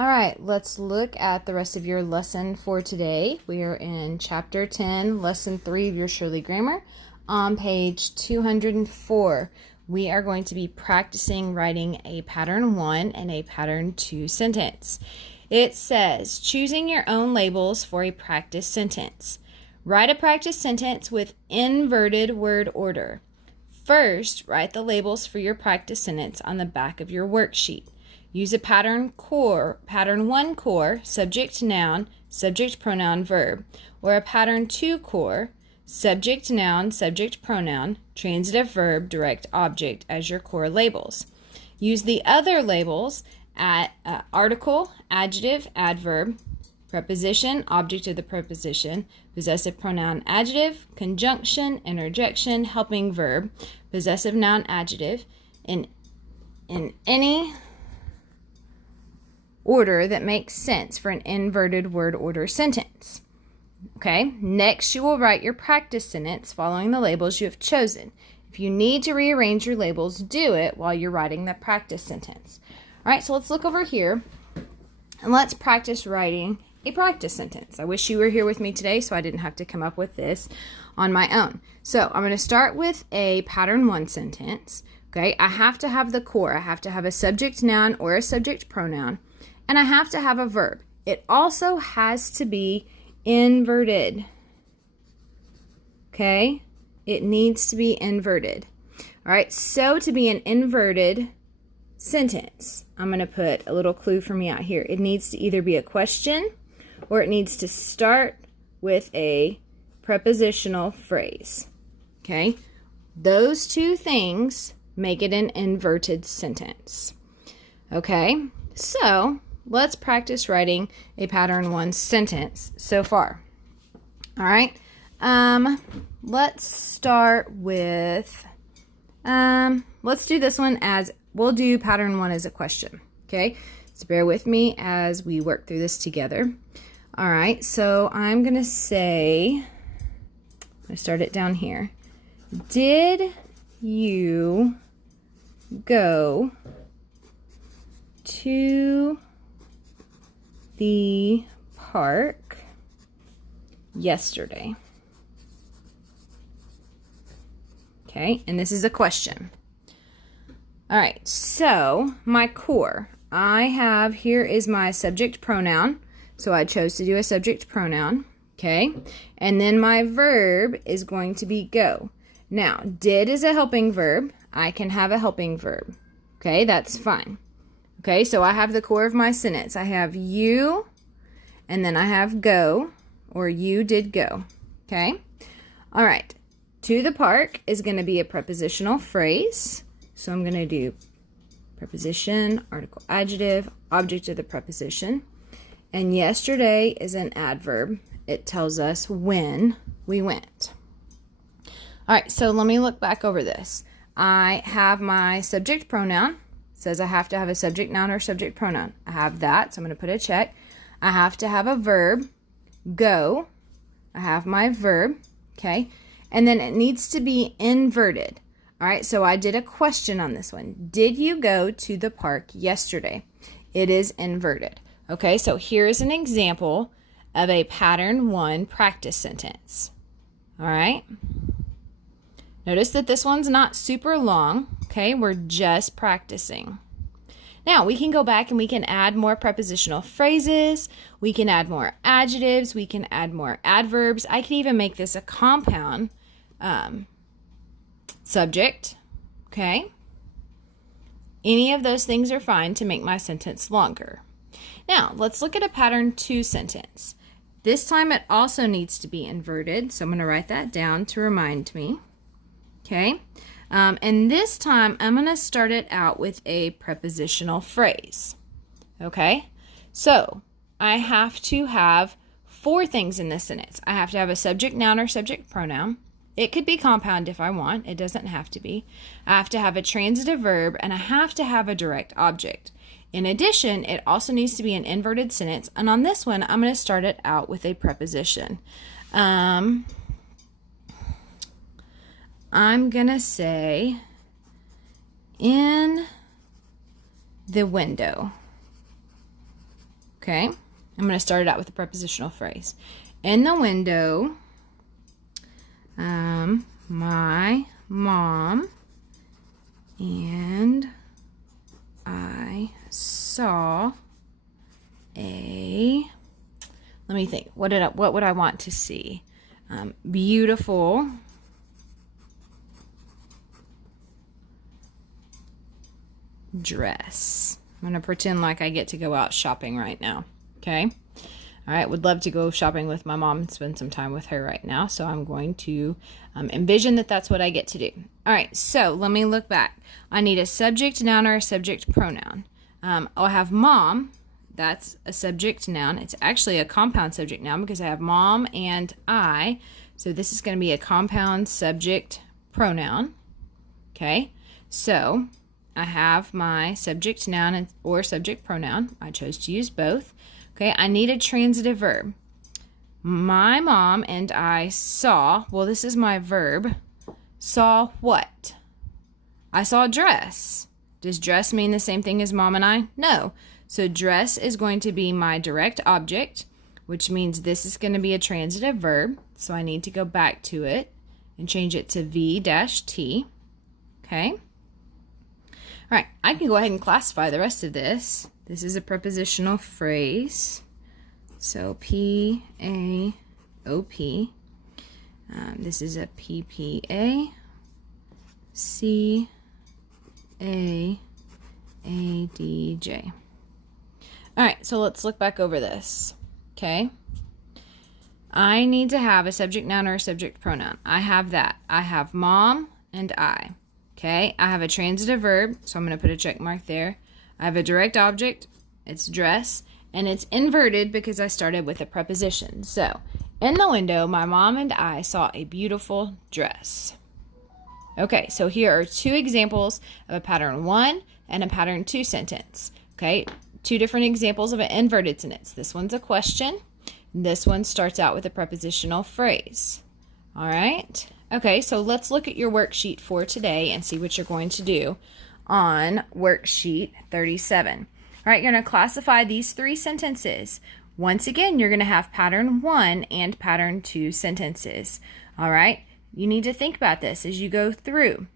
All right, let's look at the rest of your lesson for today. We are in Chapter 10, Lesson 3 of your Shurley Grammar. On page 204, we are going to be practicing writing a Pattern 1 and a Pattern 2 sentence. It says, choosing your own labels for a practice sentence. Write a practice sentence with inverted word order. First, write the labels for your practice sentence on the back of your worksheet. Use a pattern 1 core, subject noun, subject pronoun verb, or a pattern 2 core, subject noun, subject pronoun, transitive verb, direct object as your core labels. Use the other labels at article, adjective, adverb, preposition, object of the preposition, possessive pronoun, adjective, conjunction, interjection, helping verb, possessive noun, adjective, in any order that makes sense for an inverted word order sentence. Okay, next you will write your practice sentence following the labels you have chosen. If you need to rearrange your labels, do it while you're writing the practice sentence. All right, so let's look over here and let's practice writing a practice sentence. I wish you were here with me today so I didn't have to come up with this on my own. So I'm going to start with a pattern 1 sentence. Okay, I have to have the core. I have to have a subject noun or a subject pronoun, and I have to have a verb. It also has to be inverted. Okay, it needs to be inverted. All right, so to be an inverted sentence, I'm going to put a little clue for me out here. It needs to either be a question or it needs to start with a prepositional phrase. Okay, those two things make it an inverted sentence. Okay, so let's practice writing a pattern 1 sentence so far. All right, let's start with, let's do this one as, we'll do pattern 1 as a question. Okay, so bear with me as we work through this together. All right, so I'm going to say, I'm going to start it down here. Did you go to the park yesterday? Okay, and this is a question. All right, so my core, I have, here is my subject pronoun. So I chose to do a subject pronoun, okay? And then my verb is going to be go. Now, did is a helping verb. I can have a helping verb, okay? That's fine. Okay, so I have the core of my sentence. I have you, and then I have go, or you did go, okay? All right, to the park is going to be a prepositional phrase. So I'm going to do preposition, article, adjective, object of the preposition. And yesterday is an adverb. It tells us when we went. All right, so let me look back over this. I have my subject pronoun. It says I have to have a subject noun or subject pronoun. I have that, so I'm going to put a check. I have to have a verb, go. I have my verb, okay? And then it needs to be inverted. All right, so I did a question on this one. Did you go to the park yesterday? It is inverted. Okay, so here's an example of a pattern 1 practice sentence. All right. Notice that this one's not super long. Okay, we're just practicing. Now, we can go back and we can add more prepositional phrases. We can add more adjectives. We can add more adverbs. I can even make this a compound subject. Okay. Any of those things are fine to make my sentence longer. Now, let's look at a pattern 2 sentence. This time it also needs to be inverted, so I'm going to write that down to remind me. Okay, and this time I'm going to start it out with a prepositional phrase. Okay, so I have to have 4 things in this sentence. I have to have a subject noun or subject pronoun. It could be compound if I want. It doesn't have to be. I have to have a transitive verb, and I have to have a direct object. In addition, it also needs to be an inverted sentence, and on this one, I'm going to start it out with a preposition. I'm going to say, in the window. Okay, I'm going to start it out with a prepositional phrase. In the window, my mom and I saw a, let me think, what would I want to see? Beautiful dress. I'm going to pretend like I get to go out shopping right now. Okay. All right. Would love to go shopping with my mom and spend some time with her right now. So I'm going to envision that that's what I get to do. All right. So let me look back. I need a subject noun or a subject pronoun. I'll have mom. That's a subject noun. It's actually a compound subject noun because I have mom and I. So this is going to be a compound subject pronoun. Okay. So I have my subject noun or subject pronoun. I chose to use both. Okay, I need a transitive verb. My mom and I saw, well, this is my verb, saw what? I saw a dress. Does dress mean the same thing as mom and I? No. So dress is going to be my direct object, which means this is going to be a transitive verb. So I need to go back to it and change it to V-T. Okay. All right, I can go ahead and classify the rest of this. This is a prepositional phrase. So P-A-O-P. This is a P-P-A. C-A-A-D-J. All right, so let's look back over this. Okay. I need to have a subject noun or a subject pronoun. I have that. I have mom and I. Okay, I have a transitive verb, so I'm going to put a check mark there. I have a direct object, it's dress, and it's inverted because I started with a preposition. So, in the window, my mom and I saw a beautiful dress. Okay, so here are two examples of a pattern 1 and a pattern 2 sentence. Okay, two different examples of an inverted sentence. This one's a question. This one starts out with a prepositional phrase. All right. Okay, so let's look at your worksheet for today and see what you're going to do on worksheet 37. All right, you're going to classify these 3 sentences. Once again, you're going to have pattern 1 and pattern 2 sentences. All right, you need to think about this as you go through.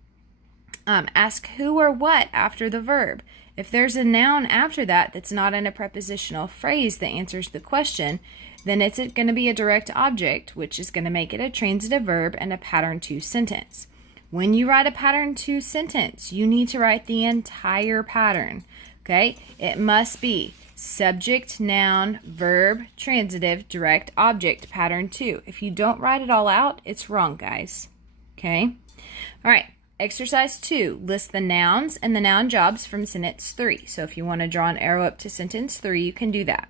Ask who or what after the verb. If there's a noun after that that's not in a prepositional phrase that answers the question, then it's going to be a direct object, which is going to make it a transitive verb and a pattern 2 sentence. When you write a pattern 2 sentence, you need to write the entire pattern. Okay? It must be subject, noun, verb, transitive, direct object, pattern 2. If you don't write it all out, it's wrong, guys. Okay? All right. Exercise 2, list the nouns and the noun jobs from sentence 3. So if you want to draw an arrow up to sentence 3, you can do that.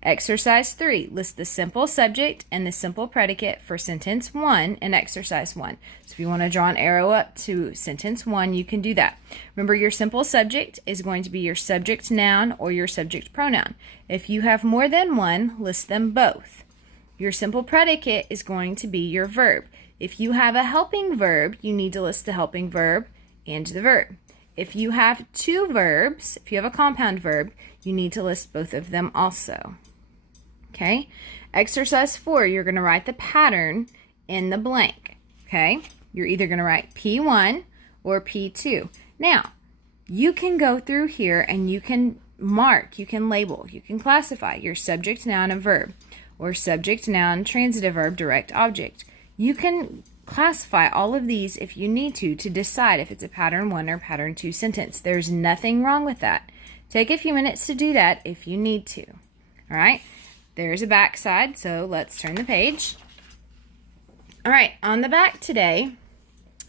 Exercise 3, list the simple subject and the simple predicate for sentence 1 in exercise 1. So if you want to draw an arrow up to sentence 1, you can do that. Remember, your simple subject is going to be your subject noun or your subject pronoun. If you have more than one, list them both. Your simple predicate is going to be your verb. If you have a helping verb, you need to list the helping verb and the verb. If you have 2 verbs, if you have a compound verb, you need to list both of them also. Okay? Exercise 4, you're going to write the pattern in the blank. Okay? You're either going to write P1 or P2. Now, you can go through here and you can mark, you can label, you can classify your subject, noun, and verb, or subject, noun, transitive verb, direct object. You can classify all of these if you need to decide if it's a pattern 1 or pattern 2 sentence. There's nothing wrong with that. Take a few minutes to do that if you need to. All right, there's a back side, so let's turn the page. All right, on the back today,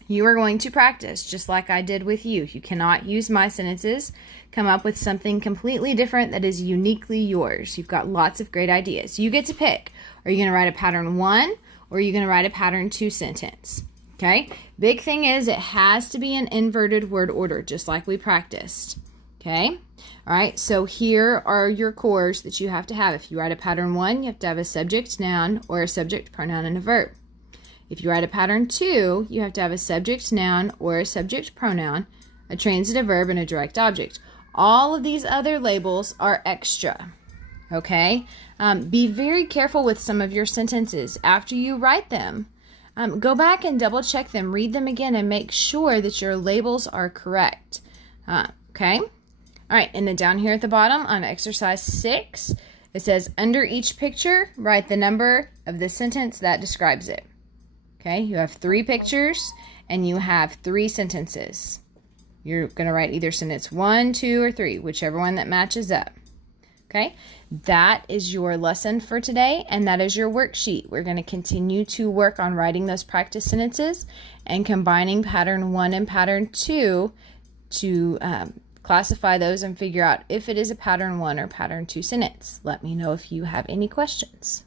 you are going to practice just like I did with you. You cannot use my sentences. Come up with something completely different that is uniquely yours. You've got lots of great ideas. You get to pick. Are you going to write a pattern 1 or are you going to write a pattern 2 sentence? Okay, big thing is it has to be an inverted word order, just like we practiced. Okay, all right, so here are your cores that you have to have. If you write a pattern 1, you have to have a subject, noun, or a subject, pronoun, and a verb. If you write a pattern 2, you have to have a subject, noun, or a subject, pronoun, a transitive verb, and a direct object. All of these other labels are extra. okay? Be very careful with some of your sentences. After you write them, go back and double check them, read them again, and make sure that your labels are correct, okay? All right, and then down here at the bottom on exercise 6, it says under each picture, write the number of the sentence that describes it. Okay, you have 3 pictures and you have 3 sentences. You're going to write either sentence 1, 2, or 3, whichever one that matches up. Okay, that is your lesson for today, and that is your worksheet. We're going to continue to work on writing those practice sentences and combining pattern 1 and pattern 2 to classify those and figure out if it is a pattern 1 or pattern 2 sentence. Let me know if you have any questions.